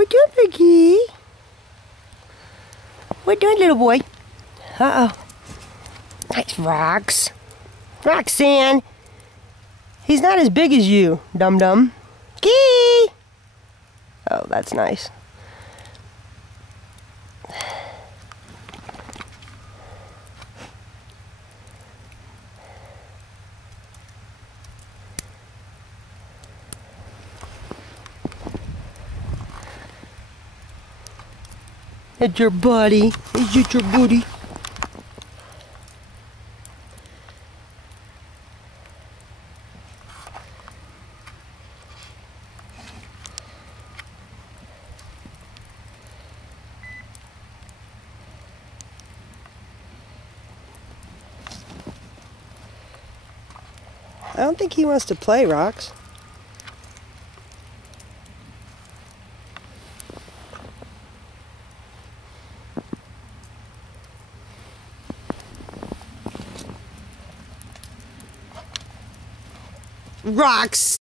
What doing, Piggy? What doing, little boy? Uh-oh. Nice rocks. Roxanne. He's not as big as you, dum-dum. Gee! Oh, that's nice. It's your buddy. Is it your buddy? I don't think he wants to play, Rox. Rox!